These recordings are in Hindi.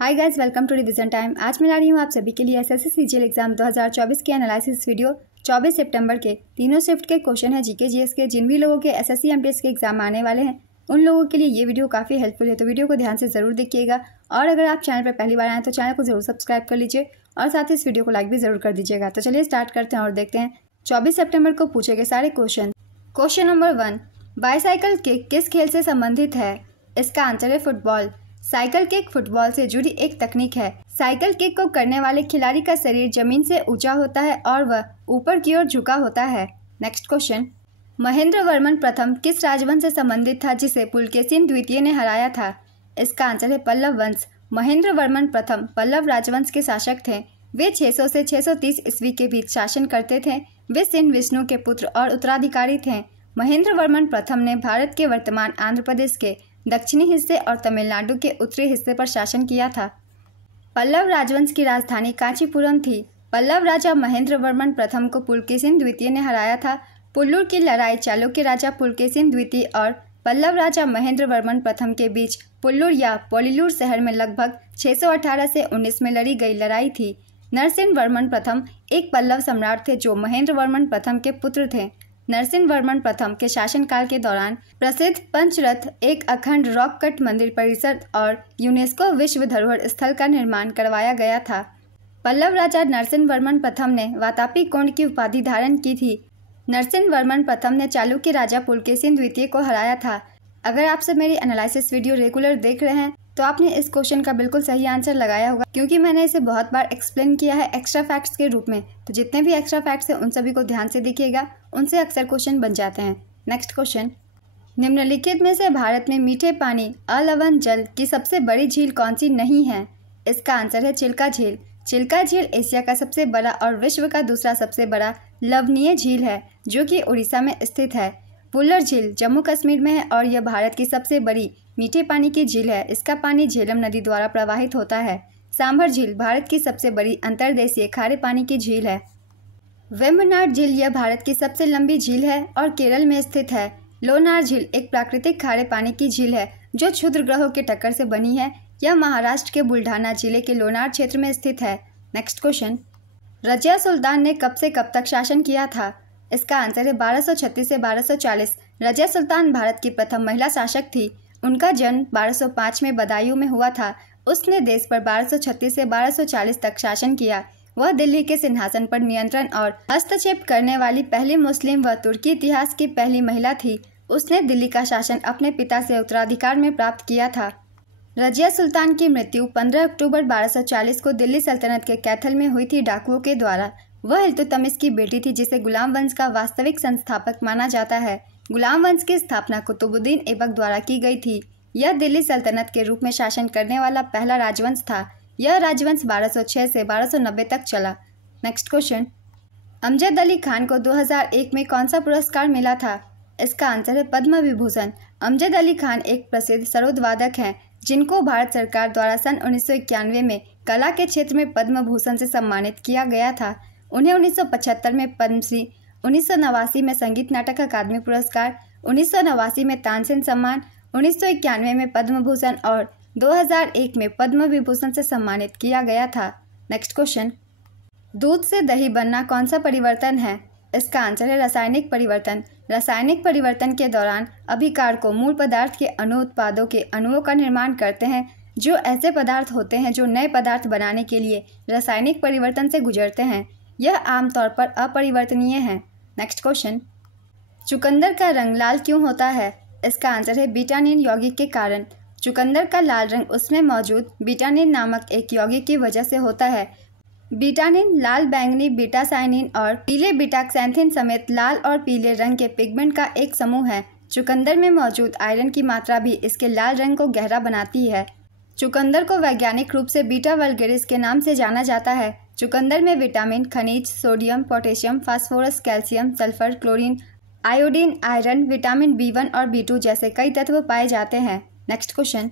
Hi guys, welcome to revision time. आज मैं ला रही हूँ आप सभी के लिए एसएससी सीजीएल एग्जाम 2024 के एनालिसिस वीडियो। 24 सितंबर के तीनों शिफ्ट के क्वेश्चन है जीके जीएस के। जिन भी लोगों के एसएससी एमटीएस के एग्जाम आने वाले हैं उन लोगों के लिए ये वीडियो काफ़ी हेल्पफुल है, तो वीडियो को ध्यान से ज़रूर देखिएगा। और अगर आप चैनल पर पहली बार आए तो चैनल को जरूर सब्सक्राइब कर लीजिए और साथ ही इस वीडियो को लाइक भी जरूर कर दीजिएगा। तो चलिए स्टार्ट करते हैं और देखते हैं 24 सितंबर को पूछे गए सारे question. Question number 1, bicycle kick किस खेल से संबंधित है? इसका आंसर है फुटबॉल। साइकिल किक फुटबॉल से जुड़ी एक तकनीक है। साइकिल किक को करने वाले खिलाड़ी का शरीर जमीन से ऊंचा होता है और वह ऊपर की ओर झुका होता है। नेक्स्ट क्वेश्चन, महेंद्र वर्मन प्रथम किस राजवंश से संबंधित था जिसे पुलकेशिन द्वितीय ने हराया था? इसका आंसर है पल्लव वंश। महेंद्र वर्मन प्रथम पल्लव राजवंश के शासक थे। वे 600 से 630 ईस्वी के बीच शासन करते थे। वे सिंह विष्णु के पुत्र और उत्तराधिकारी थे। महेंद्र वर्मन प्रथम ने भारत के वर्तमान आंध्र प्रदेश के दक्षिणी हिस्से और तमिलनाडु के उत्तरी हिस्से पर शासन किया था। पल्लव राजवंश की राजधानी कांचीपुरम थी। पल्लव राजा महेंद्र वर्मन प्रथम को पुलकेशिन द्वितीय ने हराया था। पुल्लुर की लड़ाई चालुक्य राजा पुलकेशिन द्वितीय और पल्लव राजा महेंद्र वर्मन प्रथम के बीच पुल्लुर या पोलिलुर शहर में लगभग 618 से 19 में लड़ी गई लड़ाई थी। नरसिंह वर्मन प्रथम एक पल्लव सम्राट थे जो महेंद्र वर्मन प्रथम के पुत्र थे। नरसिंह वर्मन प्रथम के शासनकाल के दौरान प्रसिद्ध पंचरथ, एक अखंड रॉक कट मंदिर परिसर और यूनेस्को विश्व धरोहर स्थल का निर्माण करवाया गया था। पल्लव राजा नरसिंह वर्मन प्रथम ने वातापी कोंड की उपाधि धारण की थी। नरसिंह वर्मन प्रथम ने चालुक्य राजा पुलकेशिन द्वितीय को हराया था। अगर आप सब मेरी एनालिसिस वीडियो रेगुलर देख रहे हैं तो आपने इस क्वेश्चन का बिल्कुल सही आंसर लगाया होगा, क्योंकि मैंने इसे बहुत बार एक्सप्लेन किया है एक्स्ट्रा फैक्ट्स के रूप में। तो जितने भी एक्स्ट्रा फैक्ट्स हैं उन सभी को ध्यान से देखिएगा, उनसे अक्सर क्वेश्चन बन जाते हैं। नेक्स्ट क्वेश्चन, निम्नलिखित में से भारत में मीठे पानी अलवण जल की सबसे बड़ी झील कौन सी नहीं है? इसका आंसर है चिल्का झील। चिल्का झील एशिया का सबसे बड़ा और विश्व का दूसरा सबसे बड़ा लवणीय झील है जो कि उड़ीसा में स्थित है। वुलर झील जम्मू कश्मीर में है और यह भारत की सबसे बड़ी मीठे पानी की झील है। इसका पानी झेलम नदी द्वारा प्रवाहित होता है। सांभर झील भारत की सबसे बड़ी अंतर्देशीय खारे पानी की झील है। वेम्बनाड झील यह भारत की सबसे लंबी झील है और केरल में स्थित है। लोनार झील एक प्राकृतिक खारे पानी की झील है जो क्षुद्र ग्रहों के टक्कर से बनी है। यह महाराष्ट्र के बुल्ढाना जिले के लोनार क्षेत्र में स्थित है। नेक्स्ट क्वेश्चन, रजिया सुल्तान ने कब से कब तक शासन किया था? इसका आंसर है 1236 से 1240। रजिया सुल्तान भारत की प्रथम महिला शासक थी। उनका जन्म 1205 में बदायूं में हुआ था। उसने देश पर 1236 से 1240 तक शासन किया। वह दिल्ली के सिंहासन पर नियंत्रण और हस्तक्षेप करने वाली पहली मुस्लिम व तुर्की इतिहास की पहली महिला थी। उसने दिल्ली का शासन अपने पिता से उत्तराधिकार में प्राप्त किया था। रजिया सुल्तान की मृत्यु 15 अक्टूबर 1240 को दिल्ली सल्तनत के कैथल में हुई थी डाकुओं के द्वारा। वह इल्तुतमिश की बेटी थी जिसे गुलाम वंश का वास्तविक संस्थापक माना जाता है। गुलाम वंश की स्थापना कुतुबुद्दीन ऐबक द्वारा की गई थी। यह दिल्ली सल्तनत के रूप में शासन करने वाला पहला राजवंश था। यह राजवंश 1206 से 1290 तक चला। नेक्स्ट क्वेश्चन, अमजद अली खान को 2001 में कौन सा पुरस्कार मिला था? इसका आंसर है पद्म विभूषण। अमजद अली खान एक प्रसिद्ध सरोद वादक हैं जिनको भारत सरकार द्वारा सन 1991 में कला के क्षेत्र में पद्म भूषण से सम्मानित किया गया था। उन्हें 1975 में पद्मश्री, 1989 में संगीत नाटक अकादमी पुरस्कार, 1989 में तानसेन सम्मान, 1991 में पद्म भूषण और 2001 में पद्म विभूषण से सम्मानित किया गया था। नेक्स्ट क्वेश्चन, दूध से दही बनना कौन सा परिवर्तन है? इसका आंसर है रासायनिक परिवर्तन। रासायनिक परिवर्तन के दौरान अभिकार को मूल पदार्थ के अणु उत्पादों के अणुओं का निर्माण करते हैं जो ऐसे पदार्थ होते हैं जो नए पदार्थ बनाने के लिए रासायनिक परिवर्तन से गुजरते हैं। यह आमतौर पर अपरिवर्तनीय है। नेक्स्ट क्वेश्चन, चुकंदर का रंग लाल क्यों होता है? इसका आंसर है बीटानिन यौगिक के कारण। चुकंदर का लाल रंग उसमें मौजूद बीटानिन नामक एक यौगिक की वजह से होता है। बीटानिन लाल बैंगनी बीटा साइनिन और पीले बीटाक्सैंथिन समेत लाल और पीले रंग के पिगमेंट का एक समूह है। चुकंदर में मौजूद आयरन की मात्रा भी इसके लाल रंग को गहरा बनाती है। चुकंदर को वैज्ञानिक रूप से बीटा वल्गेरिस के नाम से जाना जाता है। चुकंदर में विटामिन, खनिज, sodium, potassium, phosphorus, calcium, sulphur, chlorine, iodine, iron, vitamin B1 और B2 जैसे कई तत्व पाए जाते हैं। नेक्स्ट क्वेश्चन,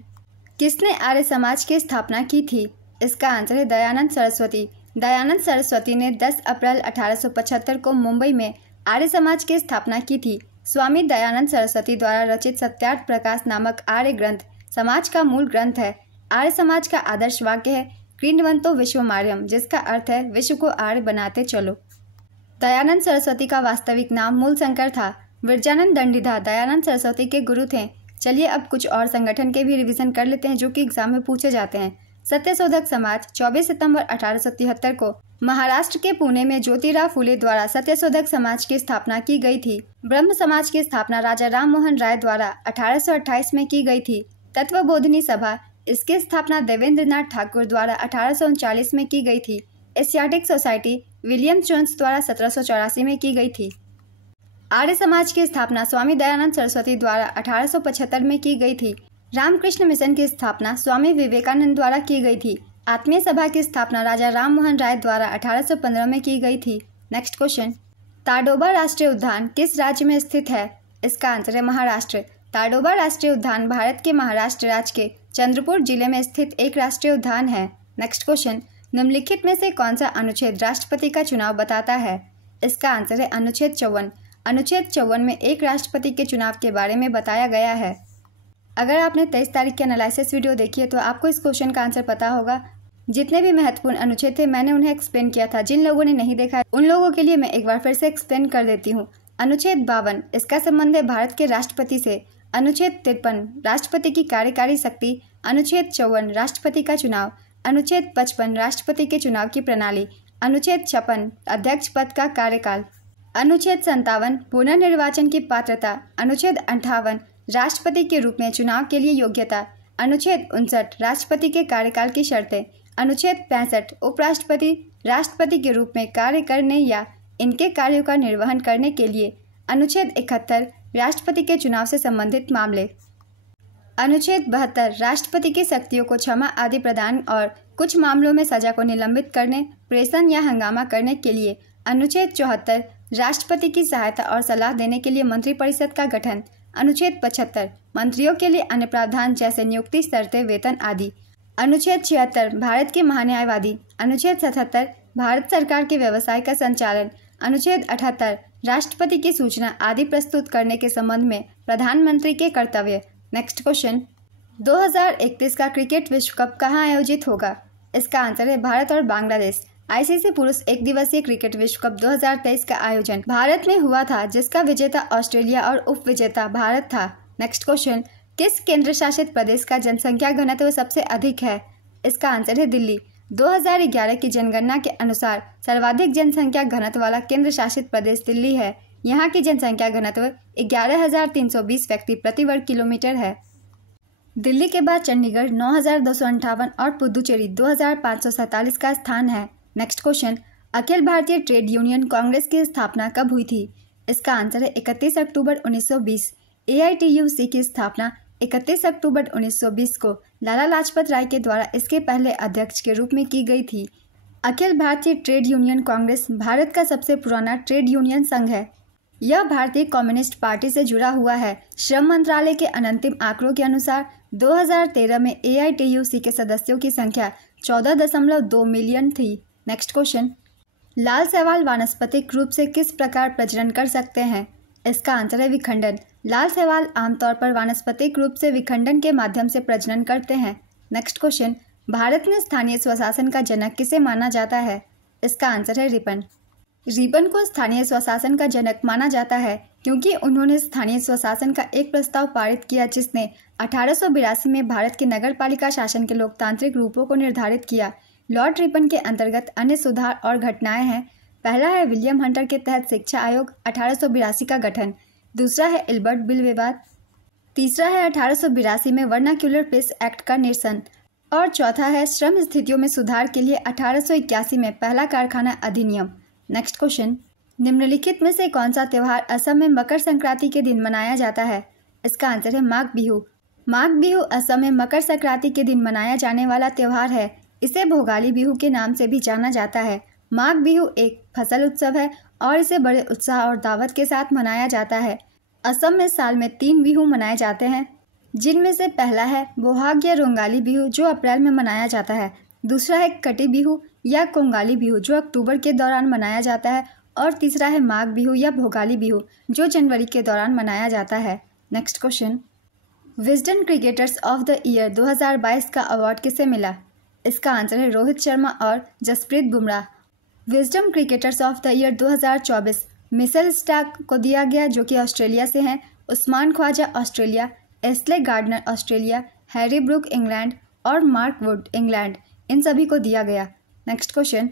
किसने आर्य समाज की स्थापना की थी? इसका आंसर है दयानंद सरस्वती। दयानंद सरस्वती ने 10 अप्रैल 1875 को मुंबई में आर्य समाज की स्थापना की थी। स्वामी दयानंद सरस्वती द्वारा रचित सत्यार्थ प्रकाश नामक आर्य ग्रंथ समाज का मूल ग्रंथ है। आर्य समाज का आदर्श वाक्य है क्रीडवंतो विश्वमार्यम, जिसका अर्थ है विश्व को आर्य बनाते चलो। दयानंद सरस्वती का वास्तविक नाम मूलशंकर था। विरजानंद दंडीदास दयानंद सरस्वती के गुरु थे। चलिए अब कुछ और संगठन के भी रिवीजन कर लेते हैं जो कि एग्जाम में पूछे जाते हैं। सत्यशोधक समाज 24 सितंबर 1873 को महाराष्ट्र के पुणे में ज्योतिराव फुले द्वारा सत्यशोधक समाज की स्थापना की गई थी। ब्रह्म समाज की स्थापना राजा राम मोहन राय द्वारा 1828 में की गई थी। तत्वबोधिनी सभा, इसकी स्थापना देवेंद्र नाथ ठाकुर द्वारा 1839 में की गई थी। एशियाटिक सोसाइटी विलियम जोन्स द्वारा 1784 में की गई थी। आर्य समाज की स्थापना स्वामी दयानंद सरस्वती द्वारा 1875 में की गई थी। रामकृष्ण मिशन की स्थापना स्वामी विवेकानंद द्वारा की गई थी। आत्मीय सभा की स्थापना राजा राम मोहन राय द्वारा 1815 में की गई थी। नेक्स्ट क्वेश्चन, ताडोबा राष्ट्रीय उद्यान किस राज्य में स्थित है? इसका आंसर है महाराष्ट्र। ताडोबा राष्ट्रीय उद्यान भारत के महाराष्ट्र राज्य के चंद्रपुर जिले में स्थित एक राष्ट्रीय उद्यान है। नेक्स्ट क्वेश्चन, निम्नलिखित में से कौन सा अनुच्छेद राष्ट्रपति का चुनाव बताता है? इसका आंसर है अनुच्छेद 54। अनुच्छेद 54 में एक राष्ट्रपति के चुनाव के बारे में बताया गया है। अगर आपने 23 तारीख की एनालिसिस वीडियो देखी है तो आपको इस क्वेश्चन का आंसर पता होगा। जितने भी महत्वपूर्ण अनुच्छेद थे मैंने उन्हें एक्सप्लेन किया था। जिन लोगों ने नहीं देखा उन लोगों के लिए मैं एक बार फिर से एक्सप्लेन कर देती हूँ। अनुच्छेद 52, इसका संबंध है भारत के राष्ट्रपति से। अनुच्छेद 53, राष्ट्रपति की कार्यकारी शक्ति। अनुच्छेद 54, राष्ट्रपति का चुनाव। अनुच्छेद 55, राष्ट्रपति के चुनाव की प्रणाली। अनुच्छेद 56, अध्यक्ष पद का कार्यकाल। अनुच्छेद 57, पुनर्निर्वाचन की पात्रता। अनुच्छेद 58, राष्ट्रपति के रूप में चुनाव के लिए योग्यता। अनुच्छेद 59, राष्ट्रपति के कार्यकाल की शर्तें। अनुच्छेद 65, उपराष्ट्रपति राष्ट्रपति के रूप में कार्य करने या इनके कार्यों का निर्वहन करने के लिए। अनुच्छेद 71, राष्ट्रपति के चुनाव से संबंधित मामले। अनुच्छेद 72, राष्ट्रपति की शक्तियों को क्षमा आदि प्रदान और कुछ मामलों में सजा को निलंबित करने, प्रेषण या हंगामा करने के लिए। अनुच्छेद 74, राष्ट्रपति की सहायता और सलाह देने के लिए मंत्रिपरिषद का गठन। अनुच्छेद 75, मंत्रियों के लिए अन्य प्रावधान जैसे नियुक्ति, शर्तें, वेतन आदि। अनुच्छेद 76, भारत के महान्यायवादी। अनुच्छेद 77, भारत सरकार के व्यवसाय का संचालन। अनुच्छेद 78, राष्ट्रपति की सूचना आदि प्रस्तुत करने के संबंध में प्रधानमंत्री के कर्तव्य। नेक्स्ट क्वेश्चन, 2031 का क्रिकेट विश्व कप कहाँ आयोजित होगा? इसका आंसर है भारत और बांग्लादेश। आईसीसी पुरुष एक दिवसीय क्रिकेट विश्व कप 2023 का आयोजन भारत में हुआ था, जिसका विजेता ऑस्ट्रेलिया और उप विजेता भारत था। नेक्स्ट क्वेश्चन, किस केंद्र शासित प्रदेश का जनसंख्या घनत्व सबसे अधिक है? इसका आंसर है दिल्ली। 2011 की जनगणना के अनुसार सर्वाधिक जनसंख्या घनत्व वाला केंद्र शासित प्रदेश दिल्ली है। यहाँ की जनसंख्या घनत्व 11,320 व्यक्ति प्रति वर्ग किलोमीटर है। दिल्ली के बाद चंडीगढ़ 9,258 और पुदुचेरी 2,547 का स्थान है। Next question, Akhil Bharatiya trade union Congress की स्थापना कब हुई थी? इसका आंसर है 31 अक्टूबर 1920। एआईटीयूसी की स्थापना 31 अक्टूबर 1920 को लाला लाजपत राय के द्वारा इसके पहले अध्यक्ष के रूप में की गई थी। अखिल भारतीय ट्रेड यूनियन कांग्रेस भारत का सबसे पुराना ट्रेड यूनियन संघ है। यह भारतीय कम्युनिस्ट पार्टी से जुड़ा हुआ है। श्रम मंत्रालय के अंतिम आंकड़ों के अनुसार 2013 में एआईटीयूसी के सदस्यों की संख्या 14.2 मिलियन थी। नेक्स्ट क्वेश्चन, लाल शैवाल वानस्पतिक रूप से किस प्रकार प्रजनन कर सकते हैं? इसका आंसर है विखंडन। लाल शैवाल आमतौर पर वानस्पतिक रूप से विखंडन के माध्यम से प्रजनन करते हैं। नेक्स्ट क्वेश्चन, भारत में स्थानीय स्वशासन का जनक किसे माना जाता है? इसका आंसर है रिपन। रिपन को स्थानीय स्वशासन का जनक माना जाता है क्योंकि उन्होंने स्थानीय स्वशासन का एक प्रस्ताव पारित किया जिसने 1882 में भारत के नगरपालिका शासन के लोकतांत्रिक रूपों को निर्धारित किया। लॉर्ड रिपन के अंतर्गत अन्य सुधार और घटनाएं हैं। पहला है विलियम हंटर के तहत शिक्षा आयोग 1882 का गठन। दूसरा है एल्बर्ट बिल विवाद। तीसरा है 1882 में वर्नाक्यूलर प्रेस एक्ट का निरसन। और चौथा है श्रम स्थितियों में सुधार के लिए 1881 में पहला कारखाना अधिनियम। नेक्स्ट क्वेश्चन, निम्नलिखित में से कौन सा त्यौहार असम में मकर संक्रांति के दिन मनाया जाता है? इसका आंसर है माघ बिहू। माघ बिहू असम में मकर संक्रांति के दिन मनाया जाने वाला त्यौहार है। इसे भोगाली बिहू के नाम से भी जाना जाता है। माघ बिहू एक फसल उत्सव है और इसे बड़े उत्साह और दावत के साथ मनाया जाता है। असम में साल में 3 बिहू मनाए जाते हैं, जिनमें से पहला है बोहाग या रोंगाली बिहू जो अप्रैल में मनाया जाता है। दूसरा है कटी बिहू या कोंगाली बिहू जो अक्टूबर के दौरान मनाया जाता है। और तीसरा है माघ बिहू या भोगाली बिहू जो जनवरी के दौरान मनाया जाता है। Next question, Wisden cricketers of the year 2022 का अवार्ड किसे मिला? इसका आंसर है रोहित शर्मा और Jasprit Bumrah. Wisden cricketers of the year 2024 Mitchell Starc को दिया गया, जो कि ऑस्ट्रेलिया से हैं। Usman Khawaja Australia, Ashleigh Gardner Australia, Harry Brook England और मार्क वुड इंग्लैंड, इन सभी को दिया गया। नेक्स्ट क्वेश्चन,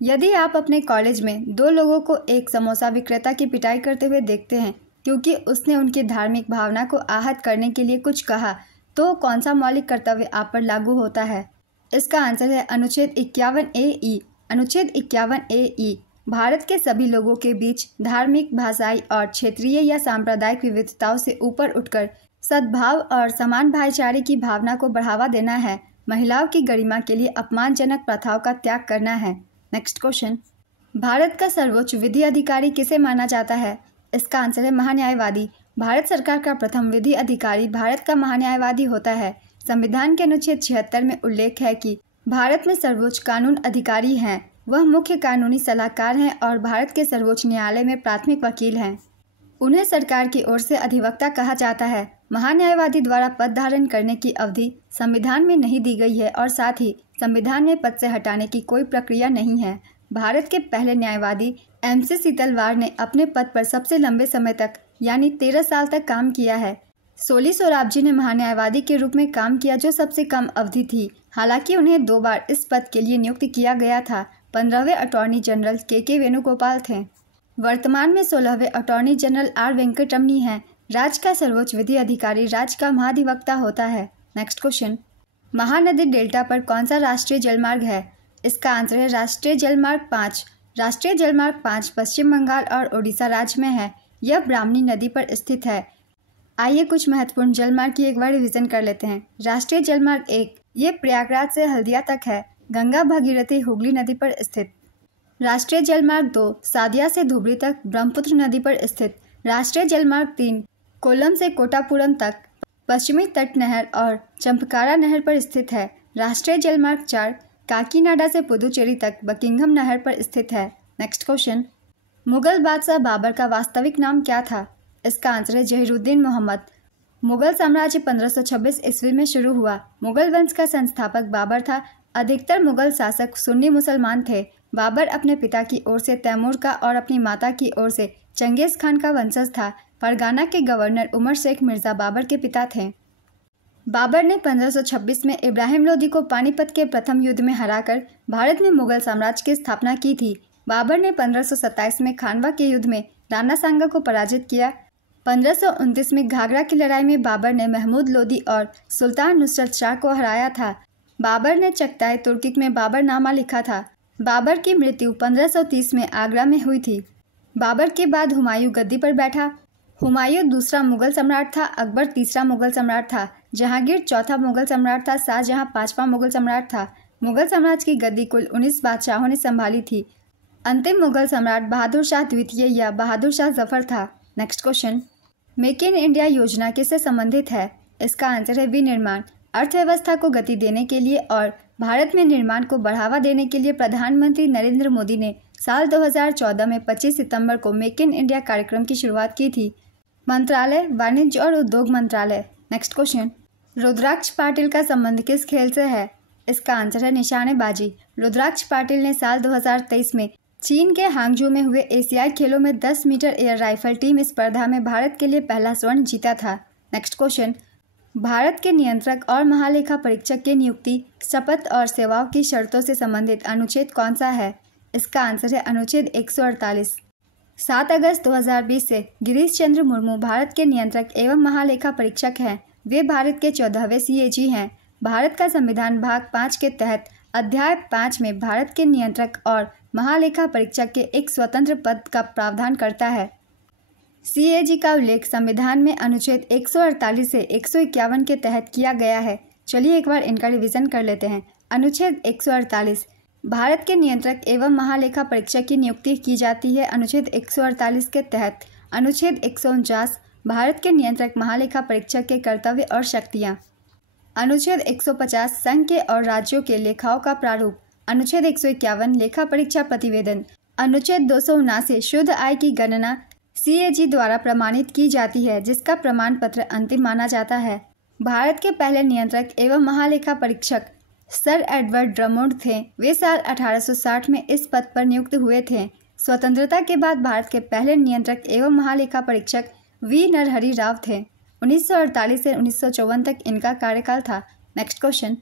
यदि आप अपने कॉलेज में 2 लोगों को एक समोसा विक्रेता की पिटाई करते हुए देखते हैं क्योंकि उसने उनकी धार्मिक भावना को आहत करने के लिए कुछ कहा, तो कौन सा मौलिक कर्तव्य आप पर लागू होता है? इसका आंसर है अनुच्छेद 51A(e). अनुच्छेद 51A(e) भारत के सभी लोगों के बीच धार्मिक, भाषाई और क्षेत्रीय या सांप्रदायिक विविधताओं से ऊपर उठकर सद्भाव और समान भाईचारे की भावना को बढ़ावा देना है। महिलाओं की गरिमा के लिए अपमानजनक प्रथाओं का त्याग करना है। नेक्स्ट क्वेश्चन, भारत का सर्वोच्च विधि अधिकारी किसे माना जाता है? इसका आंसर है महान्यायवादी। भारत सरकार का प्रथम विधि अधिकारी भारत का महान्यायवादी होता है। संविधान के अनुच्छेद 76 में उल्लेख है कि भारत में सर्वोच्च कानून अधिकारी हैं। वह मुख्य कानूनी सलाहकार हैं और भारत के सर्वोच्च न्यायालय में प्राथमिक वकील हैं। उन्हें सरकार की ओर से अधिवक्ता कहा जाता है। महान्यायवादी द्वारा पद धारण करने की अवधि संविधान में नहीं दी गई है और साथ ही संविधान में पद से हटाने की कोई प्रक्रिया नहीं है। भारत के पहले न्यायवादी MC सीतलवार ने अपने पद पर सबसे लंबे समय तक यानी 13 साल तक काम किया है। सोली सोराबजी ने महान्यायवादी के रूप में काम किया, जो सबसे कम अवधि थी। हालांकि उन्हें 2 बार इस पद के लिए नियुक्त किया गया था। 15वें अटॉर्नी जनरल KK वेणुगोपाल थे। वर्तमान में 16वें अटॉर्नी जनरल R वेंकटरमणी हैं। राज्य का सर्वोच्च विधि अधिकारी राज्य का महाधिवक्ता होता है। नेक्स्ट क्वेश्चन, महानदी डेल्टा पर कौन सा राष्ट्रीय जलमार्ग है? इसका आंसर है राष्ट्रीय जलमार्ग 5। राष्ट्रीय जलमार्ग 5 पश्चिम बंगाल और ओडिशा राज्य में है। यह ब्राह्मणी नदी पर स्थित है। आइए कुछ महत्वपूर्ण जलमार्ग की एक बार रिवीजन कर लेते हैं। राष्ट्रीय जलमार्ग 1 ये प्रयागराज से हल्दिया तक है, गंगा भागीरथी हुगली नदी पर स्थित। राष्ट्रीय जलमार्ग 2 सादिया से धुबरी तक ब्रह्मपुत्र नदी पर स्थित। राष्ट्रीय जलमार्ग 3 कोल्लम से कोटापुरम तक पश्चिमी तट नहर और चंपकारा नहर पर स्थित है। राष्ट्रीय जलमार्ग 4 काकीनाडा से पुदुचेरी तक बकिंघम नहर पर स्थित है। नेक्स्ट क्वेश्चन, मुगल बादशाह बाबर का वास्तविक नाम क्या था? इसका आंसर है जहीरुद्दीन मोहम्मद। मुगल साम्राज्य 1526 ईस्वी में शुरू हुआ। मुगल वंश का संस्थापक बाबर था। अधिकतर मुगल शासक सुन्नी मुसलमान थे। बाबर अपने पिता की ओर से तैमूर का और अपनी माता की ओर से चंगेज खान का वंशज था। फरगाना के गवर्नर उमर शेख मिर्जा बाबर के पिता थे। बाबर ने 1526 में इब्राहिम लोदी को पानीपत के प्रथम युद्ध में हराकर भारत में मुगल साम्राज्य की स्थापना की थी। बाबर ने 1527 में खानवा के युद्ध में राणा सांगा को पराजित किया। 1529 में घाघरा की लड़ाई में बाबर ने महमूद लोदी और सुल्तान नुसरत शाह को हराया था। बाबर ने चगताई तुर्किक में बाबरनामा लिखा था। बाबर की मृत्यु 1530 में आगरा में हुई थी। बाबर के बाद हुमायूं गद्दी पर बैठा। हुमायूं दूसरा मुगल सम्राट था। अकबर तीसरा मुगल सम्राट था। जहांगीर चौथा मुगल सम्राट था। शाहजहां पांचवा मुगल सम्राट था। मुगल साम्राज्य की गद्दी कुल 19 बादशाहों ने संभाली थी। अंतिम मुगल सम्राट बहादुर शाह द्वितीय या बहादुर शाह जफर था। Next question, make in India योजना किससे संबंधित है? इसका आंसर है विनिर्माण। अर्थव्यवस्था को गति देने के लिए और भारत में निर्माण को बढ़ावा देने के लिए प्रधानमंत्री नरेंद्र मोदी ने साल 2014 में 25 सितंबर को मेक इन इंडिया कार्यक्रम की शुरुआत की थी। मंत्रालय वाणिज्य और उद्योग मंत्रालय। नेक्स्ट क्वेश्चन, रुद्राक्ष पाटिल का संबंध किस खेल से है? इसका आंसर है निशानेबाजी। रुद्राक्ष पाटिल ने साल 2023 में चीन के हांगझू में हुए एशियाई खेलों में 10 मीटर एयर राइफल टीम स्पर्धा में भारत के लिए पहला स्वर्ण जीता था। नेक्स्ट क्वेश्चन, भारत के नियंत्रक और महालेखा परीक्षक की नियुक्ति, शपथ और सेवाओं की शर्तों से संबंधित अनुच्छेद कौन सा है? इसका आंसर है अनुच्छेद 148। 7 अगस्त 2020 से गिरीश चंद्र मुर्मू भारत के नियंत्रक एवं महालेखा परीक्षक हैं। वे भारत के 14वें CAG हैं। भारत का संविधान भाग 5 के तहत अध्याय 5 में भारत के नियंत्रक और महालेखा परीक्षक के एक स्वतंत्र पद का प्रावधान करता है। CAG का उल्लेख संविधान में अनुच्छेद 148 से 151 के तहत किया गया है। चलिए एक बार इनका रिवीजन कर लेते हैं। अनुच्छेद 148, भारत के नियंत्रक एवं महालेखा परीक्षक की नियुक्ति की जाती है अनुच्छेद 148 के तहत। अनुच्छेद 149, भारत के नियंत्रक महालेखा परीक्षक के कर्तव्य और शक्तियाँ। अनुच्छेद 150, संघ के और राज्यों के लेखाओं का प्रारूप। अनुच्छेद 151, लेखा परीक्षा प्रतिवेदन। अनुच्छेद 279, शुद्ध आय की गणना CAG द्वारा प्रमाणित की जाती है, जिसका प्रमाण पत्र अंतिम माना जाता है। भारत के पहले नियंत्रक एवं महालेखा परीक्षक सर एडवर्ड ड्रमोंड थे। वे साल 1860 में इस पद पर नियुक्त हुए थे। स्वतंत्रता के बाद भारत के पहले नियंत्रक एवं महालेखा परीक्षक वी नरहरि राव थे। 1948 से 1954 तक इनका कार्यकाल था। नेक्स्ट क्वेश्चन,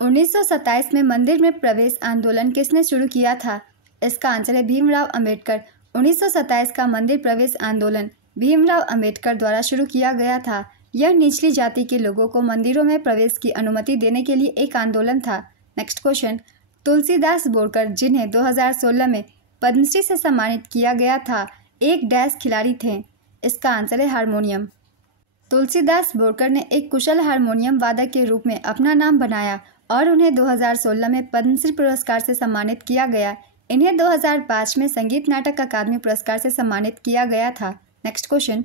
1927 में मंदिर में प्रवेश आंदोलन किसने शुरू किया था? इसका आंसर है भीमराव अंबेडकर। 1927 का मंदिर प्रवेश आंदोलन भीमराव अंबेडकर द्वारा शुरू किया गया था। यह निचली जाति के लोगों को मंदिरों में प्रवेश की अनुमति देने के लिए एक आंदोलन था। नेक्स्ट क्वेश्चन, तुलसीदास बोरकर जिन्हें 2016 में पद्मश्री से सम्मानित किया गया था, एक डैश खिलाड़ी थे। इसका आंसर है हारमोनियम। तुलसीदास बोरकर ने एक कुशल हारमोनियम वादक के रूप में अपना नाम बनाया और उन्हें 2016 में पद्मश्री पुरस्कार से सम्मानित किया गया। इन्हें 2005 में संगीत नाटक अकादमी पुरस्कार से सम्मानित किया गया था। नेक्स्ट क्वेश्चन,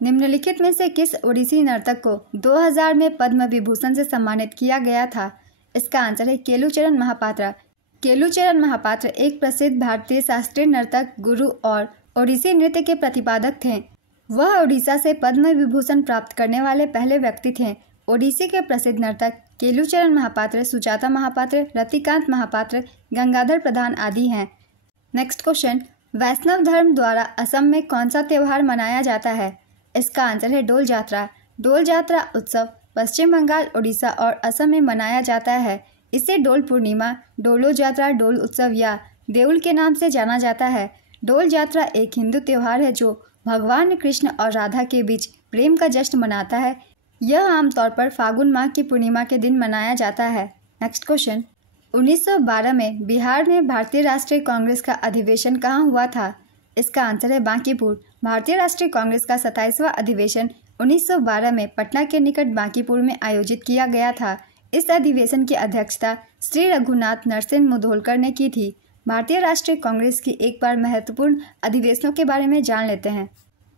निम्नलिखित में से किस ओडिसी नर्तक को 2000 में पद्म विभूषण से सम्मानित किया गया था? इसका आंसर है केलुचरण महापात्रा। केलुचरण महापात्र एक प्रसिद्ध भारतीय शास्त्रीय नर्तक, गुरु और ओडिसी नृत्य के प्रतिपादक थे। वह ओडिशा से पद्म विभूषण प्राप्त करने वाले पहले व्यक्ति थे। ओडिसी के प्रसिद्ध नर्तक केलुचरण महापात्र, सुजाता महापात्र, रतिकांत महापात्र, गंगाधर प्रधान आदि हैं। नेक्स्ट क्वेश्चन, वैष्णव धर्म द्वारा असम में कौन सा त्यौहार मनाया जाता है? इसका आंसर है डोल जात्रा। डोल जात्रा उत्सव पश्चिम बंगाल, उड़ीसा और असम में मनाया जाता है। इसे डोल पूर्णिमा, डोलो जात्रा, डोल उत्सव या देउल के नाम से जाना जाता है। डोल जात्रा एक हिंदू त्यौहार है जो भगवान कृष्ण और राधा के बीच प्रेम का जश्न मनाता है। यह आमतौर पर फागुन माह की पूर्णिमा के दिन मनाया जाता है। नेक्स्ट क्वेश्चन, 1912 में बिहार में भारतीय राष्ट्रीय कांग्रेस का अधिवेशन कहाँ हुआ था? इसका आंसर है बांकीपुर। भारतीय राष्ट्रीय कांग्रेस का 27वां अधिवेशन 1912 में पटना के निकट बांकीपुर में आयोजित किया गया था। इस अधिवेशन की अध्यक्षता श्री रघुनाथ नरसिंह मुधोलकर ने की थी। भारतीय राष्ट्रीय कांग्रेस की एक बार महत्वपूर्ण अधिवेशनों के बारे में जान लेते हैं।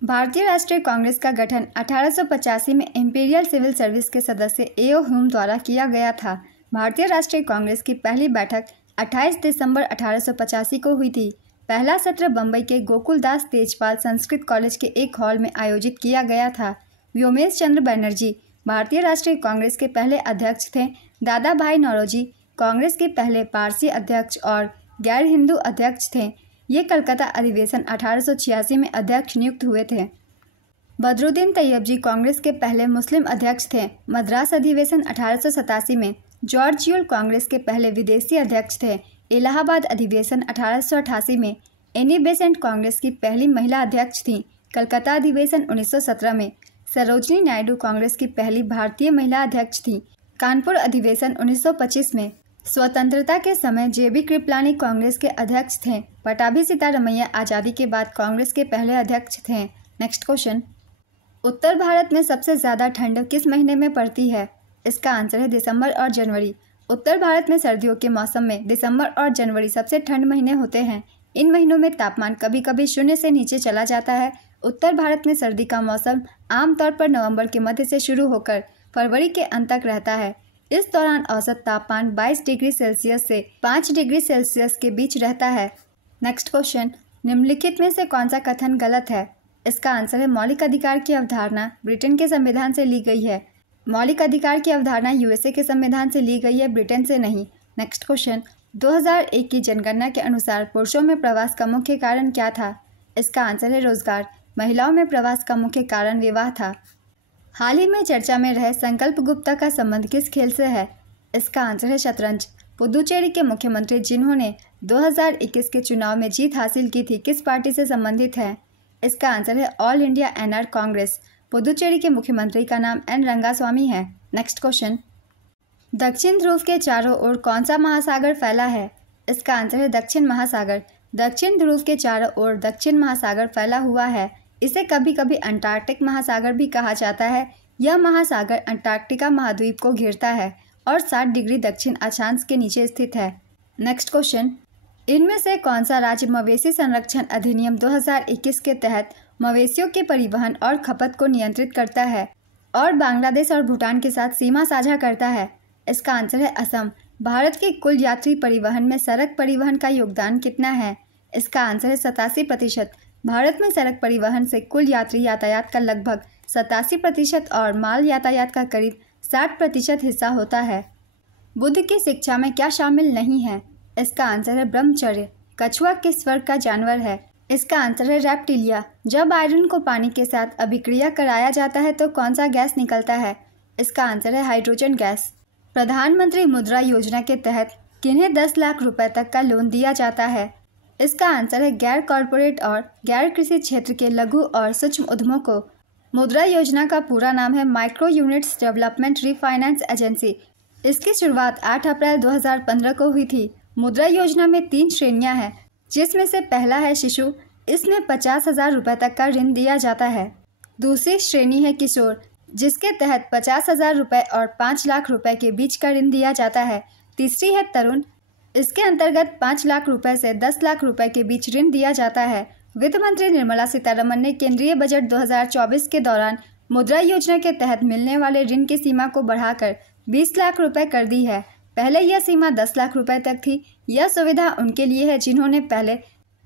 भारतीय राष्ट्रीय कांग्रेस का गठन 1885 में इंपीरियल सिविल सर्विस के सदस्य एओ ह्यूम द्वारा किया गया था। भारतीय राष्ट्रीय कांग्रेस की पहली बैठक 28 दिसंबर 1885 को हुई थी। पहला सत्र बम्बई के गोकुलदास तेजपाल संस्कृत कॉलेज के एक हॉल में आयोजित किया गया था। व्योमेश चंद्र बनर्जी भारतीय राष्ट्रीय कांग्रेस के पहले अध्यक्ष थे। दादा भाई नौरोजी कांग्रेस के पहले पारसी अध्यक्ष और गैर हिंदू अध्यक्ष थे। ये कलकत्ता अधिवेशन 1886 में अध्यक्ष नियुक्त हुए थे। बदरुद्दीन तैयबजी कांग्रेस के पहले मुस्लिम अध्यक्ष थे। मद्रास अधिवेशन 1887 में जॉर्ज यूल कांग्रेस के पहले विदेशी अध्यक्ष थे। इलाहाबाद अधिवेशन 1888 में एनी बेसेंट कांग्रेस की पहली महिला अध्यक्ष थी। कलकत्ता अधिवेशन 1917 में सरोजनी नायडू कांग्रेस की पहली भारतीय महिला अध्यक्ष थी। कानपुर अधिवेशन 1925 में स्वतंत्रता के समय जेबी कृपलानी कांग्रेस के अध्यक्ष थे। पटाभी सीतारमैया आज़ादी के बाद कांग्रेस के पहले अध्यक्ष थे। नेक्स्ट क्वेश्चन, उत्तर भारत में सबसे ज़्यादा ठंड किस महीने में पड़ती है? इसका आंसर है दिसंबर और जनवरी। उत्तर भारत में सर्दियों के मौसम में दिसंबर और जनवरी सबसे ठंड महीने होते हैं। इन महीनों में तापमान कभी कभी शून्य से नीचे चला जाता है। उत्तर भारत में सर्दी का मौसम आमतौर पर नवंबर के मध्य से शुरू होकर फरवरी के अंत तक रहता है। इस दौरान औसत तापमान 22 डिग्री सेल्सियस से 5 डिग्री सेल्सियस के बीच रहता है। नेक्स्ट क्वेश्चन, निम्नलिखित में से कौन सा कथन गलत है? इसका आंसर है मौलिक अधिकार की अवधारणा ब्रिटेन के संविधान से ली गई है। मौलिक अधिकार की अवधारणा यूएसए के संविधान से ली गई है, ब्रिटेन से नहीं। नेक्स्ट क्वेश्चन, 2001 की जनगणना के अनुसार पुरुषों में प्रवास का मुख्य कारण क्या था? इसका आंसर है रोजगार। महिलाओं में प्रवास का मुख्य कारण विवाह था। हाल ही में चर्चा में रहे संकल्प गुप्ता का संबंध किस खेल से है? इसका आंसर है शतरंज। पुदुचेरी के मुख्यमंत्री जिन्होंने 2021 के चुनाव में जीत हासिल की थी किस पार्टी से संबंधित है? इसका आंसर है All India NR Congress. Puducherry के मुख्यमंत्री का नाम एन रंगास्वामी है। नेक्स्ट क्वेश्चन, दक्षिण ध्रुव के चारों ओर कौन सा महासागर फैला है? इसका आंसर है दक्षिण महासागर। दक्षिण ध्रुव के चारों ओर दक्षिण महासागर फैला हुआ है। इसे कभी कभी अंटार्कटिक महासागर भी कहा जाता है। यह महासागर अंटार्कटिका महाद्वीप को घेरता है और 60 डिग्री दक्षिण अक्षांश के नीचे स्थित है। नेक्स्ट क्वेश्चन, इनमें से कौन सा राज्य मवेशी संरक्षण अधिनियम 2021 के तहत मवेशियों के परिवहन और खपत को नियंत्रित करता है और बांग्लादेश और भूटान के साथ सीमा साझा करता है? इसका आंसर है असम। भारत के कुल यात्री परिवहन में सड़क परिवहन का योगदान कितना है? इसका आंसर है 87%। भारत में सड़क परिवहन से कुल यात्री यातायात का लगभग 87% और माल यातायात का करीब 60% हिस्सा होता है। बुद्ध की शिक्षा में क्या शामिल नहीं है? इसका आंसर है ब्रह्मचर्य। कछुआ किस वर्ग का जानवर है? इसका आंसर है रेप्टिलिया। जब आयरन को पानी के साथ अभिक्रिया कराया जाता है तो कौन सा गैस निकलता है? इसका आंसर है हाइड्रोजन गैस। प्रधानमंत्री मुद्रा योजना के तहत किन्हें 10 लाख रुपए तक का लोन दिया जाता है? इसका आंसर है गैर कॉरपोरेट और गैर कृषि क्षेत्र के लघु और सूक्ष्म उद्यमों को। मुद्रा योजना का पूरा नाम है micro units development refinance agency. इसकी शुरुआत 8 अप्रैल 2015 को हुई थी। मुद्रा योजना में 3 श्रेणियां हैं, जिसमें से पहला है शिशु। इसमें 50,000 रुपये तक का ऋण दिया जाता है। दूसरी श्रेणी है किशोर, जिसके तहत 50,000 रुपये और 5 लाख रुपए के बीच का ऋण दिया जाता है। तीसरी है तरुण। इसके अंतर्गत 5 लाख रुपए से 10 लाख रुपए के बीच ऋण दिया जाता है। वित्त मंत्री निर्मला सीतारमण ने केंद्रीय बजट 2024 के दौरान मुद्रा योजना के तहत मिलने वाले ऋण की सीमा को बढ़ाकर 20 लाख रुपए कर दी है। पहले यह सीमा 10 लाख रुपए तक थी। यह सुविधा उनके लिए है जिन्होंने पहले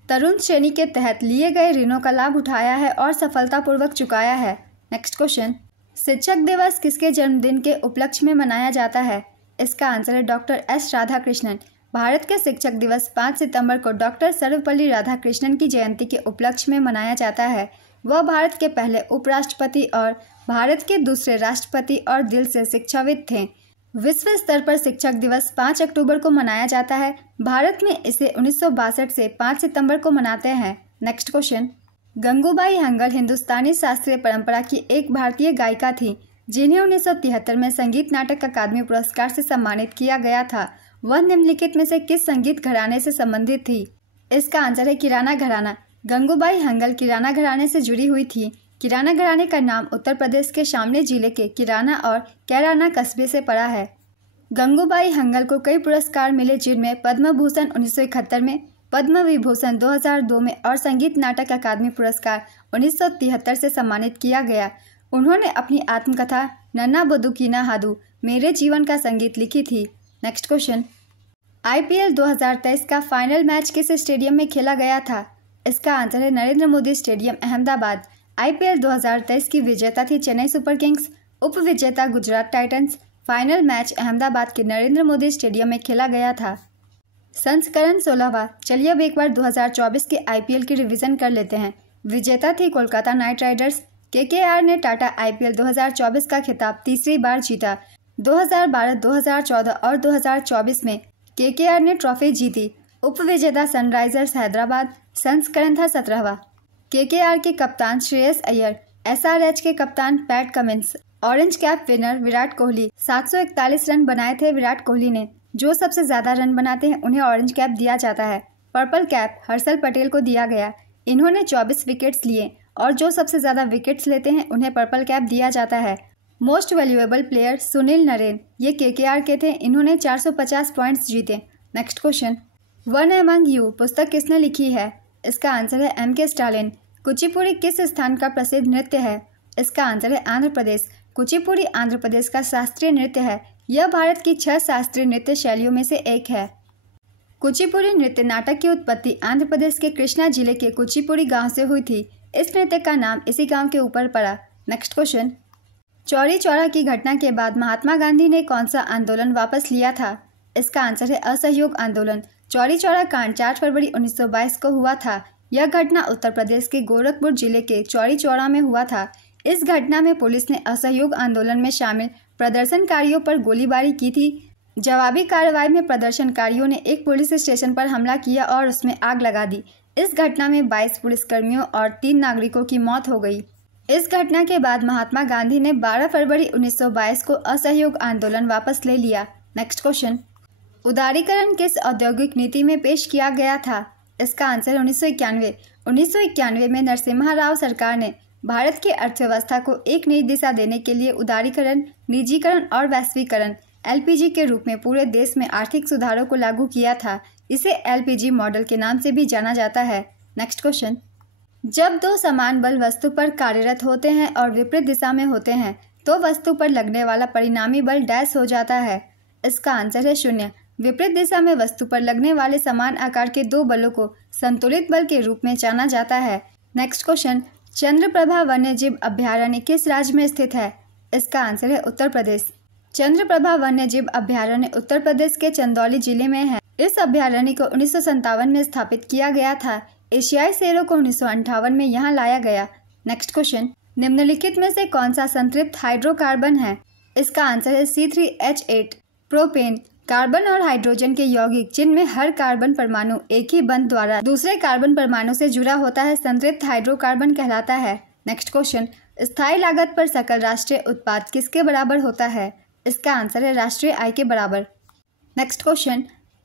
तरुण श्रेणी के तहत लिए गए ऋणों का लाभ उठाया है और सफलतापूर्वक चुकाया है। नेक्स्ट क्वेश्चन, शिक्षक दिवस किसके जन्मदिन के उपलक्ष्य में मनाया जाता है? इसका आंसर है डॉक्टर एस राधाकृष्णन। भारत के शिक्षक दिवस 5 सितंबर को डॉक्टर सर्वपल्ली राधाकृष्णन की जयंती के उपलक्ष्य में मनाया जाता है। वह भारत के पहले उपराष्ट्रपति और भारत के दूसरे राष्ट्रपति और दिल से शिक्षाविद थे। विश्व स्तर पर शिक्षक दिवस 5 अक्टूबर को मनाया जाता है। भारत में इसे 1962 से 5 सितंबर को मनाते हैं। नेक्स्ट क्वेश्चन, गंगूबाई हंगल हिंदुस्तानी शास्त्रीय परंपरा की एक भारतीय गायिका थी, जिन्हें 1973 में संगीत नाटक अकादमी पुरस्कार से सम्मानित किया गया था। वह निम्नलिखित में से किस संगीत घराने से संबंधित थी? इसका आंसर है किराना घराना। गंगूबाई हंगल किराना घराने से जुड़ी हुई थी। किराना घराने का नाम उत्तर प्रदेश के शामली जिले के किराना और कैराना कस्बे से पड़ा है। गंगूबाई हंगल को कई पुरस्कार मिले, जिनमें पद्म भूषण 1971 में, पद्म विभूषण 2002 में और संगीत नाटक अकादमी पुरस्कार 1973 से सम्मानित किया गया। उन्होंने अपनी आत्मकथा नन्ना बदुकीना हादू मेरे जीवन का संगीत लिखी थी। नेक्स्ट क्वेश्चन, IPL 2023 का फाइनल मैच किस स्टेडियम में खेला गया था? इसका आंसर है नरेंद्र मोदी स्टेडियम, अहमदाबाद। IPL 2023 की विजेता थी चेन्नई सुपर किंग्स, उप विजेता Gujarat Titans. Final match Ahmedabad के नरेंद्र मोदी स्टेडियम में खेला गया था। संस्करण 16वां। चलिए अब एक बार 2024 के IPL की रिवीजन कर लेते हैं। विजेता थी कोलकाता नाइट राइडर्स। KKR ने टाटा IPL 2024 का खिताब तीसरी बार जीता। 2012, 2014 और 2024 में KKR ने ट्रॉफी जीती। उप विजेता सनराइजर्स हैदराबाद। संस्करण था 17वां। KKR के कप्तान श्रेयस अय्यर, SRH के कप्तान PAT Cummins, orange cap winner Virat Kohli. 741 run बनाए थे विराट कोहली ने। जो सबसे ज्यादा रन बनाते हैं उन्हें ऑरेंज कैप दिया जाता है। पर्पल कैप हर्षल पटेल को दिया गया। इन्होंने 24 विकेट्स लिए और जो सबसे ज्यादा विकेट्स लेते हैं उन्हें पर्पल कैप दिया जाता है। Most valuable player Sunil Narine, ये KKR के थे। इन्होंने 450 पॉइंट्स जीते। Next question, one among you पुस्तक किसने लिखी है? इसका आंसर है MK स्टालिन। कुचिपुड़ी किस स्थान का प्रसिद्ध नृत्य है? इसका आंसर है आंध्र प्रदेश। कुचिपुड़ी आंध्र प्रदेश का शास्त्रीय नृत्य है। यह भारत की 6 शास्त्रीय नृत्य शैलियों में से एक है। कुचिपुड़ी नृत्य नाटक की उत्पत्ति आंध्र प्रदेश के कृष्णा जिले के कुचिपुड़ी गांव से हुई थी। इस नृत्य का नाम इसी गांव के ऊपर पड़ा। नेक्स्ट क्वेश्चन, चौरी चौरा की घटना के बाद महात्मा गांधी ने कौन सा आंदोलन वापस लिया था? इसका आंसर है असहयोग आंदोलन। चौरी चौरा कांड 4 फरवरी 1922 को हुआ था। यह घटना उत्तर प्रदेश के गोरखपुर जिले के चौरी चौरा में हुआ था। इस घटना में पुलिस ने असहयोग आंदोलन में शामिल प्रदर्शनकारियों पर गोलीबारी की थी। जवाबी कार्रवाई में प्रदर्शनकारियों ने एक पुलिस स्टेशन पर हमला किया और उसमें आग लगा दी। इस घटना में 22 पुलिसकर्मियों और 3 नागरिकों की मौत हो गई। इस घटना के बाद महात्मा गांधी ने 12 फरवरी 1922 को असहयोग आंदोलन वापस ले लिया। नेक्स्ट क्वेश्चन, उदारीकरण किस औद्योगिक नीति में पेश किया गया था? इसका आंसर 1991। 1991 में नरसिम्हा राव सरकार ने भारत की अर्थव्यवस्था को एक नई दिशा देने के लिए उदारीकरण, निजीकरण और वैश्वीकरण LPG के रूप में पूरे देश में आर्थिक सुधारों को लागू किया था। इसे LPG मॉडल के नाम से भी जाना जाता है। नेक्स्ट क्वेश्चन, जब 2 समान बल वस्तु पर कार्यरत होते हैं और विपरीत दिशा में होते हैं तो वस्तु पर लगने वाला परिणामी बल डैश हो जाता है। इसका आंसर है 0। विपरीत दिशा में वस्तु पर लगने वाले समान आकार के 2 बलों को संतुलित बल के रूप में जाना जाता है। नेक्स्ट क्वेश्चन, चंद्रप्रभा वन्यजीव अभयारण्य किस राज्य में स्थित है? इसका आंसर है उत्तर प्रदेश। चंद्रप्रभा वन्यजीव अभयारण्य उत्तर प्रदेश के चंदौली जिले में है। इस अभयारण्य को 1957 में स्थापित किया गया था। एशियाई शेरों को 1958 में यहाँ लाया गया। नेक्स्ट क्वेश्चन, निम्नलिखित में से कौन सा संतृप्त हाइड्रोकार्बन है? इसका आंसर है C3H8। प्रोपेन कार्बन और हाइड्रोजन के यौगिक जिनमें हर कार्बन परमाणु एक ही बंध द्वारा दूसरे कार्बन परमाणु से जुड़ा होता है संतृप्त हाइड्रोकार्बन कहलाता है। नेक्स्ट क्वेश्चन, स्थायी लागत पर सकल राष्ट्रीय उत्पाद किसके बराबर होता है? इसका आंसर है राष्ट्रीय आय के बराबर। Next question,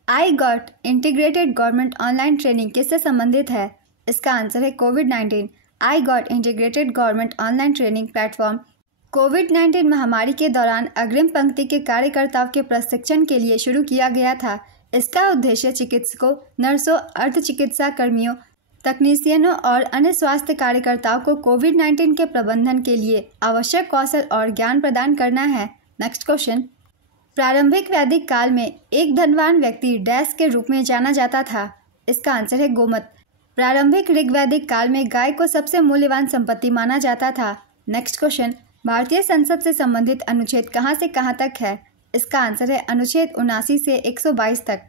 I got integrated government online training किससे संबंधित है? इसका आंसर है कोविड-19। I got integrated government online training platform कोविड-19 महामारी के दौरान अग्रिम पंक्ति के कार्यकर्ताओं के प्रशिक्षण के लिए शुरू किया गया था। इसका उद्देश्य चिकित्सकों, नर्सों, अर्ध चिकित्सा कर्मियों, तकनीशियनों और अन्य स्वास्थ्य कार्यकर्ताओं को कोविड-19 के प्रबंधन के लिए आवश्यक कौशल और ज्ञान प्रदान करना है। नेक्स्ट क्वेश्चन, प्रारंभिक वैदिक काल में एक धनवान व्यक्ति डैश के रूप में जाना जाता था। इसका आंसर है गोमत। प्रारंभिक ऋग्वैदिक काल में गाय को सबसे मूल्यवान संपत्ति माना जाता था। नेक्स्ट क्वेश्चन, भारतीय संसद से संबंधित अनुच्छेद कहां से कहां तक है? इसका आंसर है अनुच्छेद 79 से 122 तक।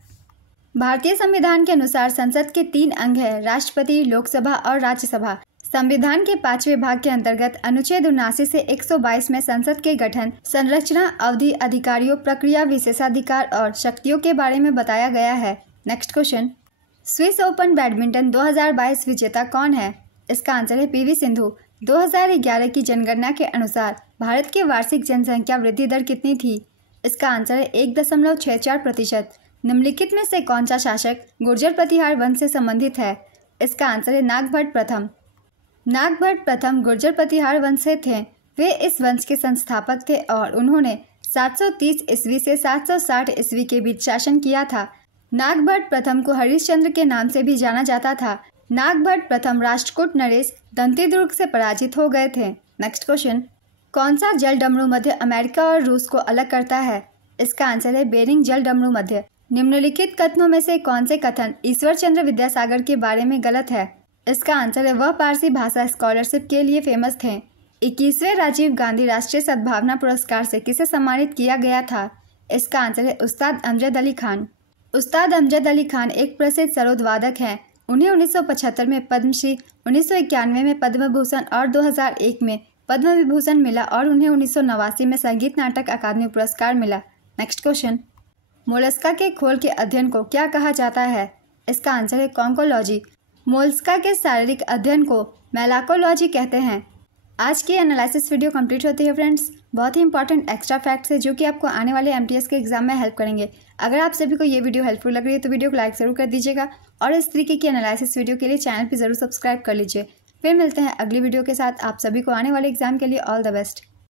भारतीय संविधान के अनुसार संसद के 3 अंग है, राष्ट्रपति, लोकसभा और राज्यसभा। संविधान के 5वें भाग के अंतर्गत अनुच्छेद 79 से 122 में संसद के गठन, संरचना, अवधि, अधिकारियों, प्रक्रिया, विशेषाधिकार और शक्तियों के बारे में बताया गया है। Next question, Swiss open badminton 2022 विजेता कौन है? इसका आंसर है पीवी सिंधु। 2011 की जनगणना के अनुसार भारत की वार्षिक जनसंख्या वृद्धि दर कितनी थी? इसका आंसर है 1.64%। निम्नलिखित में से कौन सा शासक गुर्जर प्रतिहार वंश से संबंधित है? इसका आंसर है नागभट्ट प्रथम। नागभट्ट प्रथम गुर्जर प्रतिहार वंश से थे। वे इस वंश के संस्थापक थे और उन्होंने 730 ईस्वी से 760 ईस्वी के बीच शासन किया था। नागभट्ट प्रथम को हरिश्चंद्र के नाम से भी जाना जाता था। नागभट्ट प्रथम राष्ट्रकूट नरेश दंतीदुर्ग से पराजित हो गए थे। नेक्स्ट क्वेश्चन, कौन सा जल डमरू मध्य अमेरिका और रूस को अलग करता है? इसका आंसर है बेरिंग जल डमरू मध्य। निम्नलिखित कथनों में से कौन से कथन ईश्वर चंद्र विद्यासागर के बारे में गलत है? इसका आंसर है वह पारसी भाषा स्कॉलरशिप के लिए फेमस थे। 21वें राजीव गांधी राष्ट्रीय सद्भावना पुरस्कार से किसे सम्मानित किया गया था? इसका आंसर है उस्ताद अमजद अली खान। उस्ताद अमजद अली खान एक प्रसिद्ध सरोद वादक हैं। उन्हें 1975 में पद्मश्री, 1991 में पद्म भूषण और 2001 में पद्म विभूषण मिला और उन्हें 1989 में संगीत नाटक अकादमी पुरस्कार मिला। नेक्स्ट क्वेश्चन, मोलस्का के खोल के अध्ययन को क्या कहा जाता है? इसका आंसर है कॉन्कोलॉजी। मोलस्का के शारीरिक अध्ययन को मेलाकोलॉजी कहते हैं। आज की एनालिसिस वीडियो कंप्लीट होती है फ्रेंड्स। बहुत ही इंपॉर्टेंट एक्स्ट्रा फैक्ट्स है जो कि आपको आने वाले एमटीएस के एग्जाम में हेल्प करेंगे। अगर आप सभी को ये वीडियो हेल्पफुल लग रही है तो वीडियो को लाइक जरूर कर दीजिएगा और इस तरीके की एनालिसिस वीडियो के लिए चैनल भी जरूर सब्सक्राइब कर लीजिए। फिर मिलते हैं अगली वीडियो के साथ। आप सभी को आने वाले एग्जाम के लिए ऑल द बेस्ट।